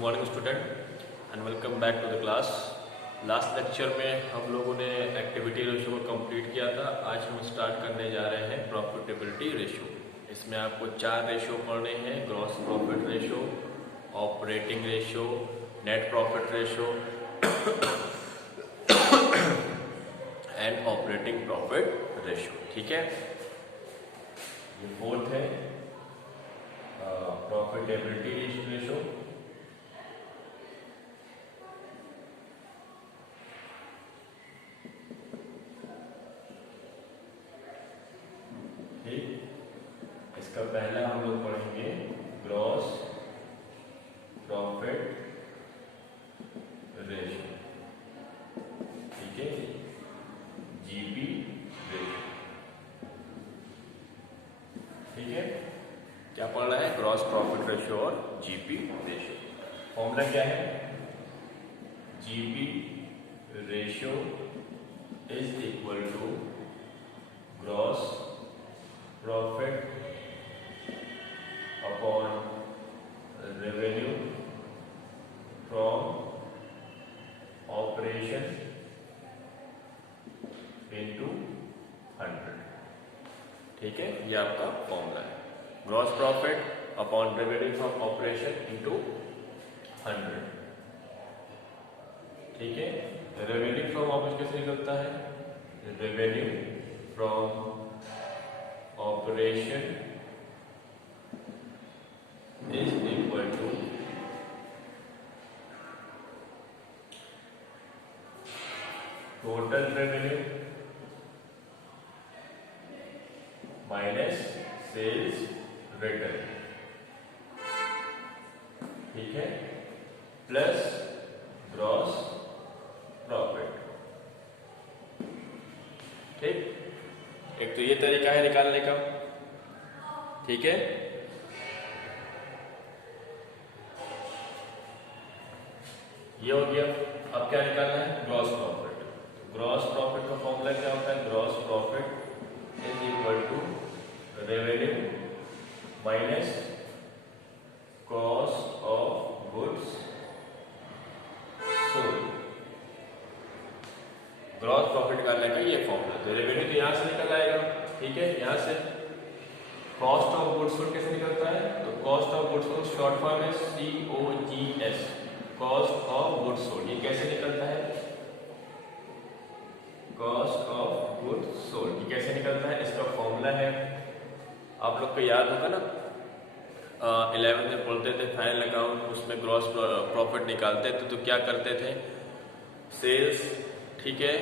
Morning student and welcome back to the class. Last lecture में हम लोगों ने एक्टिविटी रेशियो को कंप्लीट किया था। आज हम स्टार्ट करने जा रहे हैं प्रॉफिटेबिलिटी रेशियो। इसमें आपको 4 रेशियो पढ़ने हैं: gross profit ratio, operating ratio, net profit ratio and operating profit ratio. ठीक है, ये फोर्थ है प्रॉफिटेबिलिटी रेशियो। इसका पहला हम लोग पढ़ेंगे ग्रॉस प्रॉफिट रेशियो। ठीक है, जीपी रेशियो। ठीक है, क्या पढ़ना है? ग्रॉस प्रॉफिट रेशियो और जीपी रेशियो। फॉर्मूला क्या है? GP ratio is equal to gross profit upon revenue from operation into 100। ठीक है, ये आपका फॉर्मूला है। Gross profit upon revenue from operation into 100। ठीक है, रेवेन्यू फ्रॉम ऑपरेशन कैसे निकलता है? Revenue from operation is equal to total revenue minus sales return। ठीक है, प्लस ग्रॉस प्रॉफिट। ठीक, एक तो ये तरीका है निकालने का। ठीक है, ये हो गया। अब क्या निकालना है? Gross profit. ग्रॉस प्रॉफिट का फॉर्मूला क्या होता है? Gross profit is equal to revenue minus cost of goods sold. Gross profit निकालने का ये फॉर्मूला। तो रेवेन्यू तो यहां से निकल आएगा। ठीक है, यहां से कॉस्ट ऑफ गुड्स सोल्ड कैसे निकलता है? तो cost of goods sold short form है COGS, cost of goods sold. ये कैसे निकलता है? कॉस्ट ऑफ गुड्स सोल्ड ये कैसे निकलता है? इसका फॉर्मूला है, आप लोग को याद होगा ना, 11th में बोलते थे फाइनल अकाउंट, उसमें ग्रॉस प्रॉफिट निकालते थे तो क्या करते थे? सेल्स। ठीक है,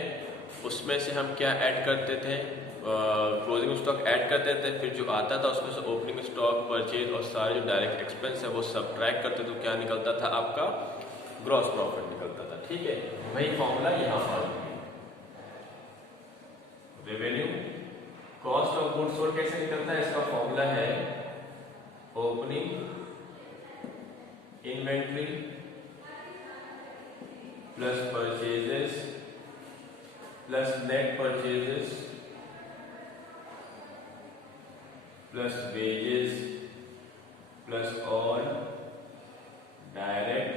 उसमें से हम क्या ऐड करते थे? क्लोजिंग स्टॉक ऐड करते थे। फिर जो आता था उसमें से ओपनिंग स्टॉक, परचेज और सारे जो डायरेक्ट एक्सपेंस है वो सब्ट्रैक्ट करते थे। तो क्या निकलता था? आपका ग्रॉस प्रॉफिट निकलता था। ठीक है, वही फॉर्मूला यहां पर। Revenue cost of goods sold कैसे निकलता है? इसका फॉर्मूला है opening inventory plus purchases plus net purchases plus wages plus all direct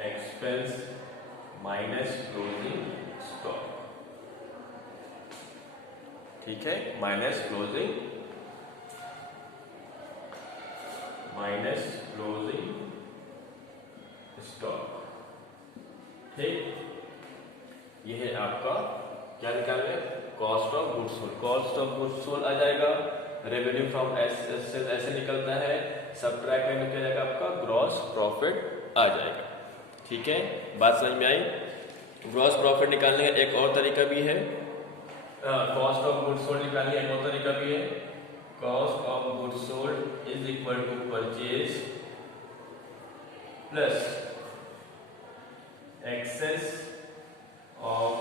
expense minus closing stock. ठीक है, माइनस क्लोजिंग स्टॉक। ठीक, ये है आपका क्या निकालना है? Cost of goods sold. Cost of goods sold आ जाएगा। रेवेन्यू फ्रॉम ऐसे निकलता है, सब्ट्रैक्ट में निकल जाएगा आपका ग्रॉस प्रॉफिट आ जाएगा। ठीक है, बात समझ में आई? ग्रॉस प्रॉफिट निकालने का एक और तरीका भी है, कॉस्ट ऑफ गुड्स सोल्ड निकालने का एक और तरीका भी है। Cost of goods sold is equal to purchase plus excess of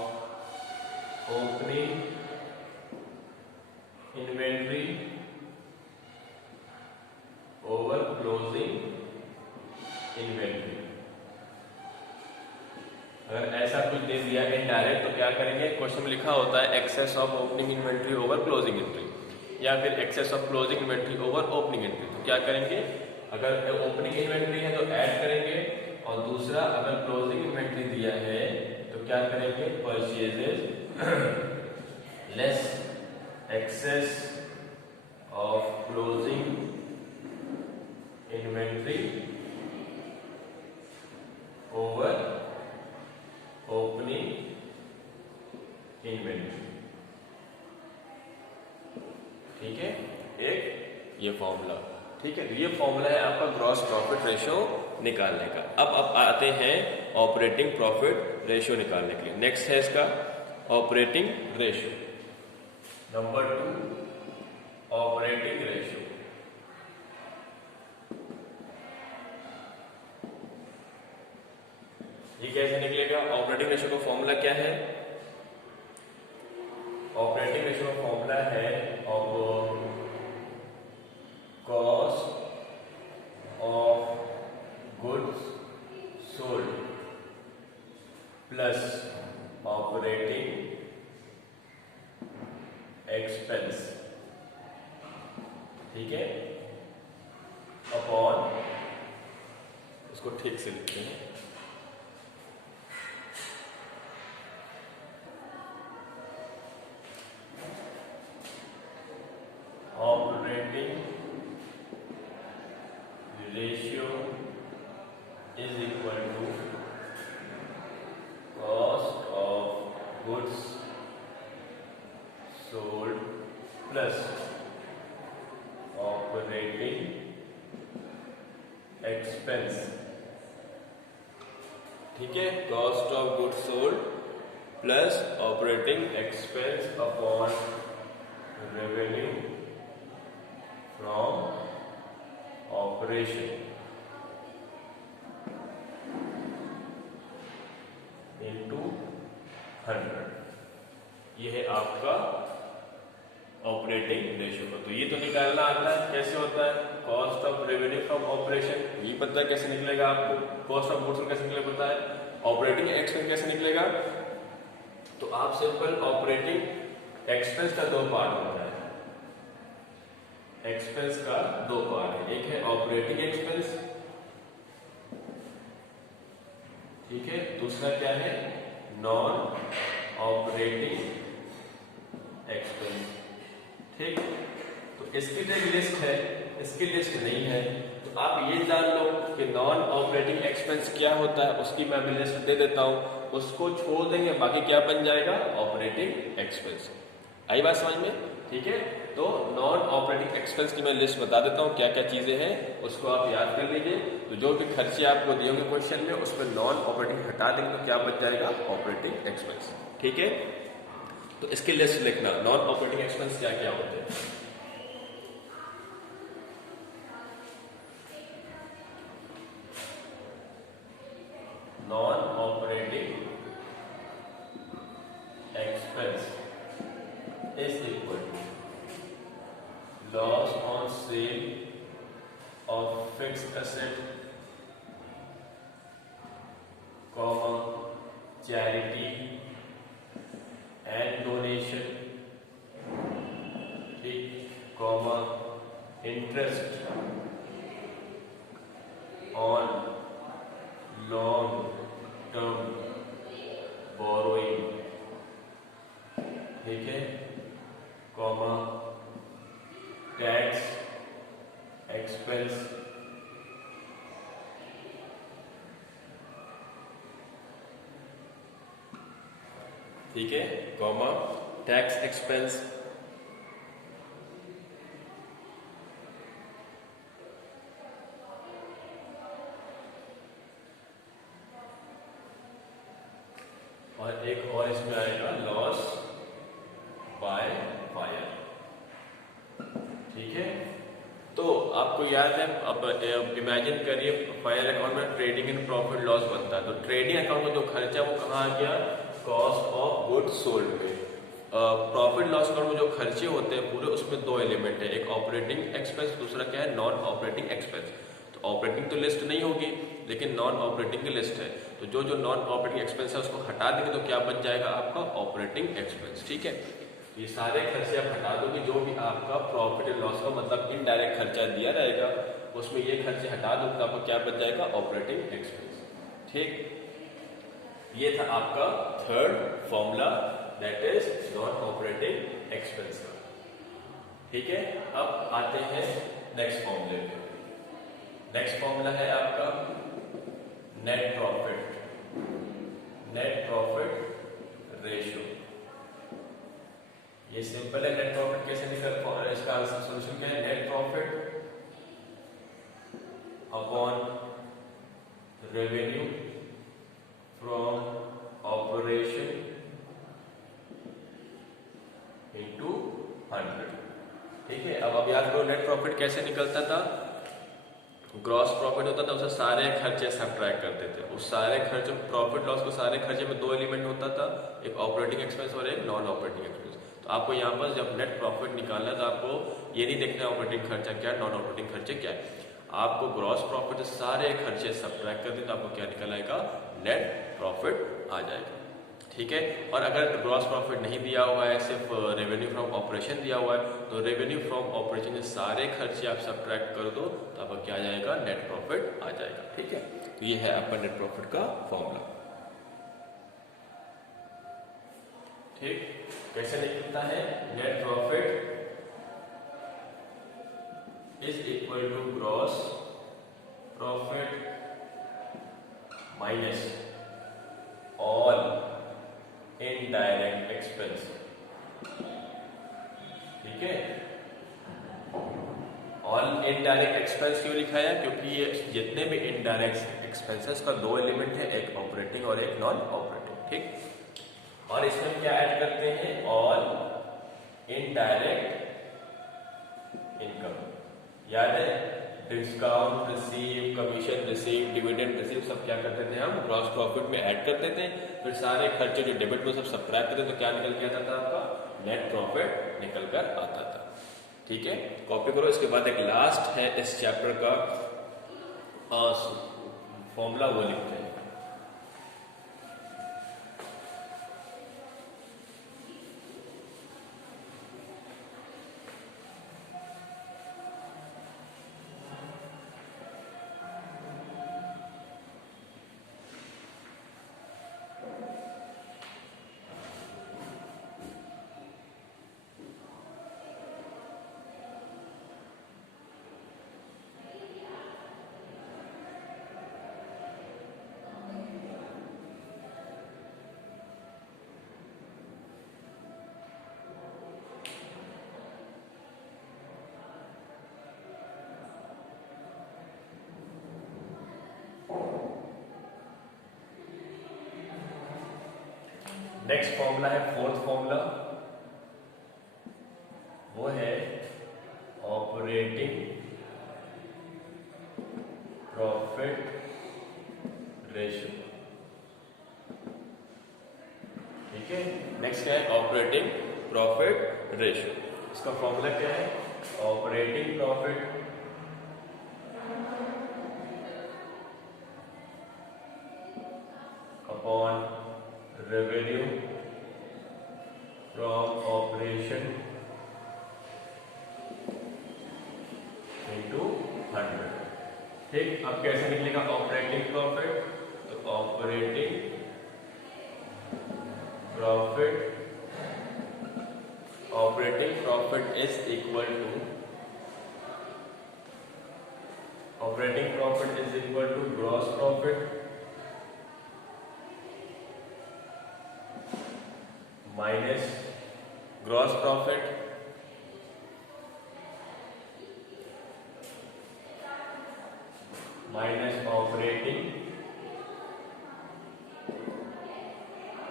opening inventory over closing inventory. अगर ऐसा कुछ दे दिया इनडायरेक्ट तो क्या करेंगे? क्वेश्चन में लिखा होता है excess of opening inventory over closing entry, या फिर excess of closing inventory over opening entry. तो क्या करेंगे? अगर ओपनिंग इन्वेंट्री है तो ऐड करेंगे, और दूसरा अगर क्लोजिंग इन्वेंट्री दिया है तो क्या करेंगे, purchases less excess of closing inventory over opening inventory. ठीक है, एक ये फॉर्मूला। ठीक है, तो ये फॉर्मूला है आपका ग्रॉस प्रॉफिट रेशियो निकालने का। अब आते हैं ऑपरेटिंग प्रॉफिट रेशियो निकालने के लिए। नेक्स्ट है इसका operating ratio. Number 2 operating ratio. ये कैसे निकलेगा? ऑपरेटिंग रेशियो का फॉर्मूला क्या है? ऑपरेटिंग रेशियो का फॉर्मूला है cost of goods sold plus operating expense, ठीक है, अपॉन, इसको ठीक से लिखते हैं, operating ratio is equal to cost of goods sold plus operating expense. ठीक है, cost of goods sold plus operating expense upon revenue from operation into 100। ये है आपका ऑपरेटिंग रेशियो का। तो ये तो निकालना आता है, कैसे होता है? Cost of revenue from operation, ये पता है कैसे निकलेगा आपको। कॉस्ट ऑफ गुड्स कैसे निकलेगा पता है। ऑपरेटिंग एक्सपेंस कैसे निकलेगा? तो आप सिंपल ऑपरेटिंग एक्सपेंस का 2 पार्ट होता है। एक्सपेंस का 2 पार्ट है, एक है ऑपरेटिंग एक्सपेंस, ठीक है, दूसरा क्या है? Non operating expense. ठीक, तो इसकी जो एक लिस्ट है, इसकी लिस्ट नहीं है, तो आप ये जान लो कि नॉन ऑपरेटिंग एक्सपेंस क्या होता है, उसकी मैं अभी लिस्ट दे देता हूं, उसको छोड़ देंगे, बाकी क्या बन जाएगा? Operating expense. आई बात समझ में? ठीक है, तो नॉन ऑपरेटिंग एक्सपेंस की मैं लिस्ट बता देता हूँ क्या क्या चीजें हैं, उसको आप याद कर लीजिए। तो जो भी खर्चे आपको दिए होंगे क्वेश्चन में, उसमें नॉन ऑपरेटिंग हटा देंगे तो क्या बच जाएगा? Operating expense. ठीक है, तो इसकी लिस्ट लिखना, नॉन ऑपरेटिंग एक्सपेंस क्या क्या होते हैं। Non operating expense is equal to loss on sale of fixed asset, comma, charity and donation, ठीक, comma, interest on long term borrowing, ठीक है, कॉमा, टैक्स एक्सपेंस, ठीक है, कॉमा, टैक्स एक्सपेंस, और एक और इसमें आएगा लॉस बाय फायर। ठीक है, तो आपको याद है, अब इमेजिन करिए फायर अकाउंट में ट्रेडिंग एंड प्रॉफिट लॉस बनता है, तो ट्रेडिंग अकाउंट में जो खर्चा वो कहाँ आ गया? कॉस्ट ऑफ गुड्स सोल्ड में। प्रॉफिट लॉस अकाउंट में जो खर्चे होते हैं पूरे, उसमें 2 एलिमेंट है, एक ऑपरेटिंग एक्सपेंस, दूसरा क्या है? Non operating expense. तो ऑपरेटिंग तो लिस्ट नहीं होगी, लेकिन नॉन ऑपरेटिंग की लिस्ट है, तो जो जो नॉन ऑपरेटिंग एक्सपेंस है उसको हटा देंगे तो क्या बच जाएगा आपका? Operating expense. ठीक है, ये सारे खर्चे आप हटा दोगे, जो भी आपका प्रॉफिट एंड लॉस का मतलब इनडायरेक्ट खर्चा दिया रहेगा उसमें ये खर्चे हटा दो तो आपको क्या बच जाएगा, ऑपरेटिंग एक्सपेंस। ठीक, ये था आपका third formula, that is non operating expense का। ठीक है, अब आते हैं नेक्स्ट फॉर्मूले पे। नेक्स्ट फॉर्मूला है आपका net profit, net profit ratio. ये सिंपल है, नेट प्रॉफिट कैसे निकल, इसका सोल्यूशन क्या है, net profit upon revenue from operation into 100। ठीक है, अब याद करो नेट प्रॉफिट कैसे निकलता था, ग्रॉस प्रॉफिट होता था, उसे सारे खर्चे सब्ट्रैक्ट करते थे। उस सारे खर्चे, प्रॉफिट लॉस को सारे खर्चे में दो एलिमेंट होता था, एक ऑपरेटिंग एक्सपेंस और एक नॉन ऑपरेटिंग एक्सपेंस। तो आपको यहाँ पर जब नेट प्रॉफिट निकालना है तो आपको ये नहीं देखना है ऑपरेटिंग खर्चा क्या है, नॉन ऑपरेटिंग खर्चे क्या है, आपको ग्रॉस प्रॉफिट से सारे खर्चे सब्ट्रैक्ट कर दें तो आपको क्या निकल आएगा, नेट प्रॉफिट आ जाएगा। ठीक है, और अगर ग्रॉस प्रॉफिट नहीं दिया हुआ है, सिर्फ रेवेन्यू फ्रॉम ऑपरेशन दिया हुआ है, तो रेवेन्यू फ्रॉम ऑपरेशन से सारे खर्चे आप सब्ट्रैक्ट कर दो तो आपका क्या आ जाएगा, नेट प्रॉफिट आ जाएगा। ठीक है, तो ये है आपका नेट प्रॉफिट का फॉर्मूला। ठीक, कैसे निकलता है, net profit is equal to gross profit minus all indirect expense. ठीक है, ऑल इनडायरेक्ट एक्सपेंस क्यों लिखा है, क्योंकि ये जितने भी इनडायरेक्ट एक्सपेंसेस का दो एलिमेंट है, एक ऑपरेटिंग और एक नॉन ऑपरेटिंग। ठीक, और इसमें क्या ऐड करते हैं, ऑल इनडायरेक्ट इनकम। याद है, discount receive, commission receive, dividend receive, सब क्या करते थे हम, ग्रॉस प्रॉफिट में ऐड करते थे। फिर सारे खर्चे जो डेबिट में सब सब्ट्रैक्ट करते तो क्या निकल के आता था, आपका नेट प्रॉफिट निकल कर आता था। ठीक है, कॉपी करो। इसके बाद एक लास्ट है इस चैप्टर का फॉर्मूला, वो लिखते हैं। नेक्स्ट फॉर्मूला है फोर्थ फॉर्मूला, वो है ऑपरेटिंग प्रॉफिट रेशियो। ठीक है, नेक्स्ट है ऑपरेटिंग प्रॉफिट रेशियो। इसका फॉर्मूला क्या है, operating profit upon revenue from operation into 100। ठीक, अब कैसे निकलेगा ऑपरेटिंग प्रॉफिट, तो operating profit is equal to gross profit minus gross profit minus operating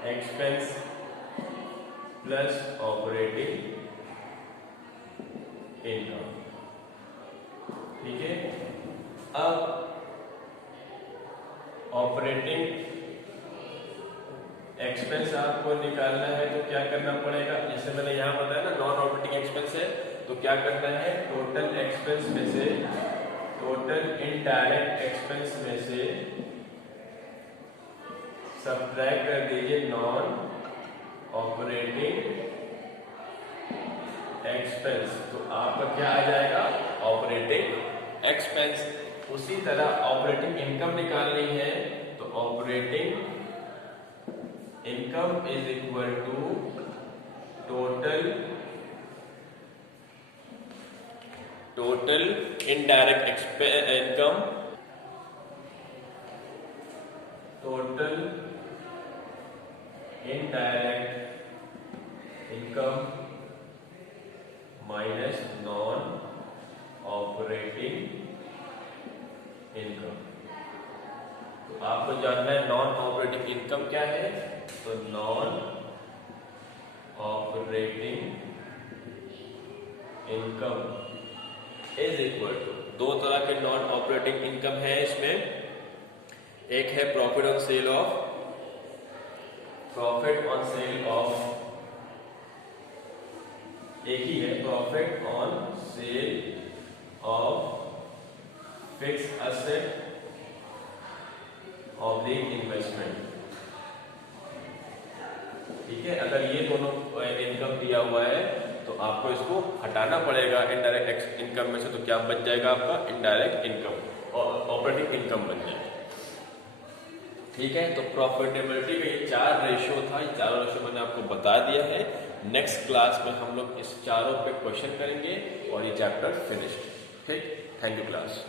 expense plus operating income. ठीक है, अब ऑपरेटिंग एक्सपेंस आपको निकालना है तो क्या करना पड़ेगा, जैसे मैंने यहाँ बताया ना, नॉन ऑपरेटिंग एक्सपेंस है तो क्या करना है, टोटल एक्सपेंस में से, टोटल इनडायरेक्ट एक्सपेंस में से सब्ट्रैक्ट कर दीजिए नॉन ऑपरेटिंग एक्सपेंस, तो आपका क्या आ जाएगा, ऑपरेटिंग एक्सपेंस। उसी तरह ऑपरेटिंग इनकम निकालनी है तो operating income is equal to total indirect income, total indirect income minus non operating income. तो आपको जानना है नॉन ऑपरेटिंग इनकम क्या है, तो non operating income is equal to, दो तरह के नॉन ऑपरेटिंग इनकम है इसमें। एक है प्रॉफिट ऑन सेल ऑफ, एक ही है profit on sale of fixed asset of the investment. ठीक है, अगर ये दोनों इनकम दिया हुआ है तो आपको इसको हटाना पड़ेगा इनडायरेक्ट इनकम में से, तो क्या बच जाएगा आपका इनडायरेक्ट इनकम और ऑपरेटिंग इनकम बन जाएगा। ठीक है, तो प्रॉफिटेबिलिटी का ये 4 रेशियो था, ये चारों रेशियो मैंने आपको बता दिया है। नेक्स्ट क्लास में हम लोग इस चारों पे क्वेश्चन करेंगे और ये चैप्टर फिनिश्ड। ठीक, थैंक यू क्लास।